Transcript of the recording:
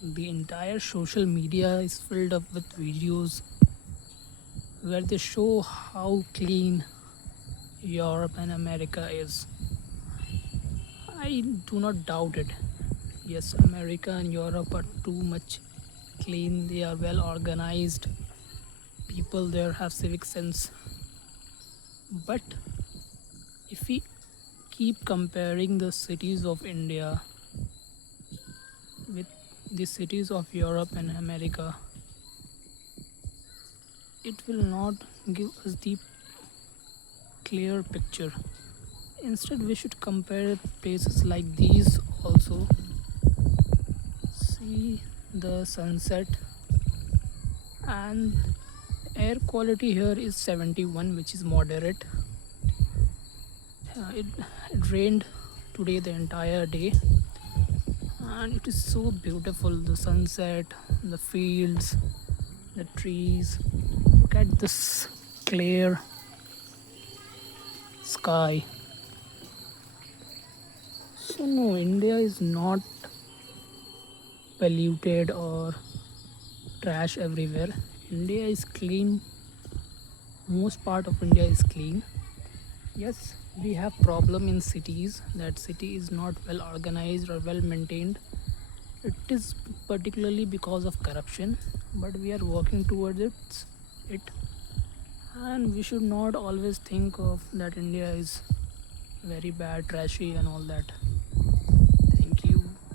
The entire social media is filled up with videos where they show how clean Europe and America is. I do not doubt it. Yes, America and Europe are too much clean, they are well organized, people there have civic sense. But if we keep comparing the cities of India with the cities of Europe and America, it will not give us the clear picture. Instead, we should compare places like these also. See the sunset, and air quality here is 71, which is moderate. It rained today the entire day, and it is so beautiful, the sunset, the fields, the trees. Look at this clear sky. So, no, India is not polluted or trash everywhere. India is clean, most part of India is clean. Yes, we have problem in cities, that city is not well organized or well maintained. It is particularly because of corruption, but we are working towards it. And we should not always think of that India is very bad, trashy, and all that.